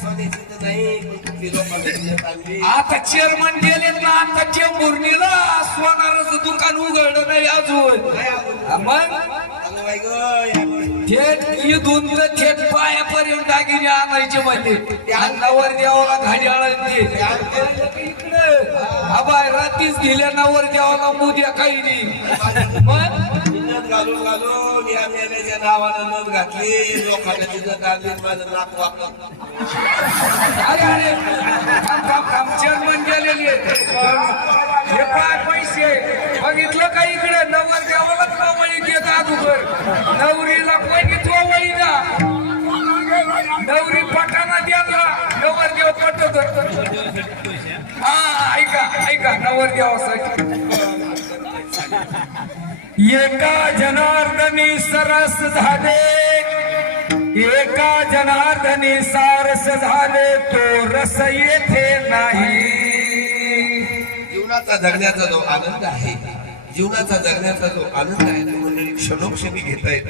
सोन्याची तर नाही पण कुठली लोकांना चांगली. आता चेअरमन गेलेत ना आता चेंबुर्णीला सोनाराचं दुकान उघडलं नाही अजून. काय आपण मग अगं बाई गं, या बाई. थेट इथून तर थेट पायापर्यंत दागिने आणायचे म्हणजे नवर देवाला घाडी आणायची इकडे आबाय रात्रीच गेल्या नवर देवाला मुद्या काही नाही. मग नथ घालून घालून या मेल्याच्या नावानं नथ घातली लोकांना तिथं घालली माझं नाक वाकलं. अरे अरे चेअरमन गेलेली हे काय पैसे बघितलं का इकडे नवर देवालाच नवळी देत अगोदर नवरीला कोणी चोवळी ना नवरी पटाना द्याला नवर देव पटत. हा ऐका ऐका नवर देवासाठी एका जनार्दनी सरस झाले एका जनार्दनी सारस झाले तो रस येथे नाही. जीवनाचा जगण्याचा जो आनंद आहे जीवनाचा जगण्याचा जो आनंद आहे तो मंडळी क्षणोक्षणी घेता येतो.